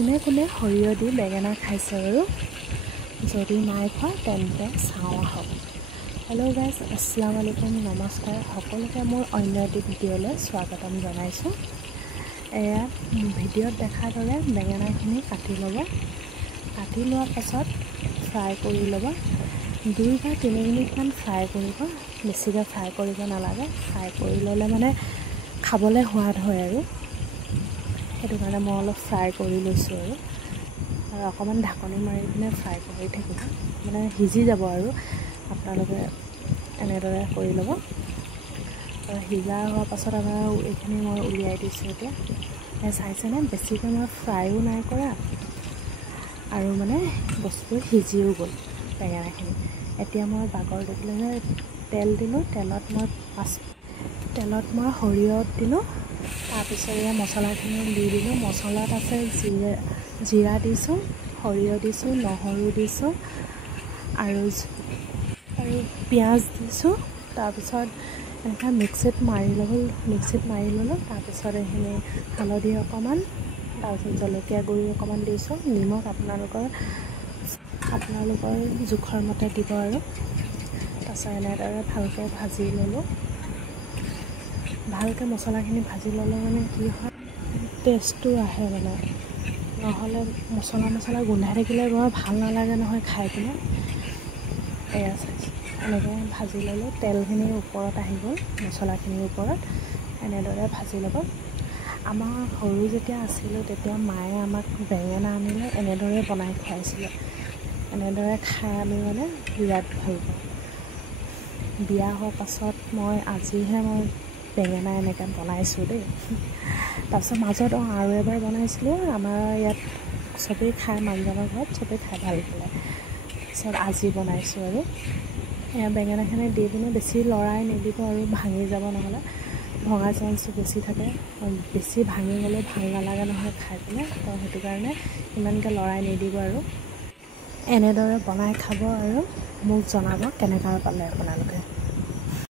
কোনে কোনে সৰিয়হ দি বেঙেনা খাইছে আৰু যদি নাই খোৱা তেন্তে চাওঁ আহক। হেল্ল' গাইজ, আসসালামু আলাইকুম, নমস্কাৰ। সকলোকে মোৰ অন্য এটি ভিডিঅ'লৈ স্বাগতম জনাইছোঁ। এয়া ভিডিঅ'ত দেখাৰ দৰে বেঙেনাখিনি কাটি ল'ব। কাটি লোৱাৰ পাছত ফ্ৰাই কৰি ল'ব। 2 বা 3 মিনিটমান ফ্ৰাই কৰিব, বেছিকৈ ফ্ৰাই কৰিব নালাগে। ফ্ৰাই কৰি ল'লে মানে খাবলৈ সোৱাদ হয় আৰু সেইটো কাৰণে মই অলপ ফ্ৰাই কৰি লৈছোঁ আৰু অকণমান ঢাকনি মাৰি পিনে ফ্ৰাই কৰি থাকিব, মানে সিজি যাব আৰু আপোনালোকে এনেদৰে কৰি ল'ব। সিজা হোৱাৰ পাছত আমাৰ এইখিনি মই উলিয়াই দিছোঁ। এতিয়া চাইছেনে, বেছিকৈ মই ফ্ৰাইও নাই কৰা আৰু মানে বস্তুটো সিজিও গ'ল বেঙেনাখিনি। এতিয়া মই বাগৰ দি পেলাই তেল দিলোঁ। তেলত মই সৰিয়হ দিলোঁ। তাৰপিছত এয়া মছলাখিনি দি দিলোঁ। মছলাত আছে জিৰা দিছোঁ, সৰিয়হ দিছোঁ, নহৰু দিছোঁ আৰু পিঁয়াজ দিছোঁ। তাৰপিছত এনেকৈ মিক্সিত মাৰি ল'লোঁ। তাৰপিছত এইখিনি হালধি অকণমান, তাৰপিছত জলকীয়া গুড়ি অকণমান দিছোঁ, নিমখ আপোনালোকৰ জোখৰ মতে দিব আৰু তাৰপিছত এনেদৰে ভালকৈ ভাজি ল'লোঁ। ভালকৈ মছলাখিনি ভাজি ল'লে মানে কি হয়, টেষ্টটো আহে মানে। নহ'লে মছলা গোন্ধাই থাকিলে বৰ ভাল নালাগে নহয় খাই পিনে। এয়া এনেকৈ ভাজি ল'লোঁ। তেলখিনিৰ ওপৰত আহি গ'ল, মছলাখিনিৰ ওপৰত এনেদৰে ভাজি ল'ব। আমাৰ সৰু যেতিয়া আছিলোঁ তেতিয়া মায়ে আমাক বেঙেনা আনিলে এনেদৰে বনাই খুৱাইছিলে। এনেদৰে খাই আমি মানে বিৰাট ভাল পাওঁ। বিয়া হোৱাৰ পাছত আজিহে মই বেঙেনা এনেকৈ বনাইছোঁ দেই। তাৰপিছত মাজত আৰু এবাৰ বনাইছিলোঁ। আমাৰ ইয়াত চবেই খাই, মানুহজনৰ ঘৰত চবেই খাই ভাল পালে। তাৰপিছত আজি বনাইছোঁ আৰু এয়া বেঙেনাখিনি দি পিনে বেছি লৰাই নিদিব আৰু ভাঙি যাব, নহ'লে ভঙা চান্সটো বেছি থাকে। বেছি ভাঙি গ'লে ভাল নালাগে নহয় খাই পিনে, তো সেইটো কাৰণে ইমানকৈ লৰাই নিদিব আৰু এনেদৰে বনাই খাব আৰু মোক জনাব কেনেকুৱা পালে আপোনালোকে।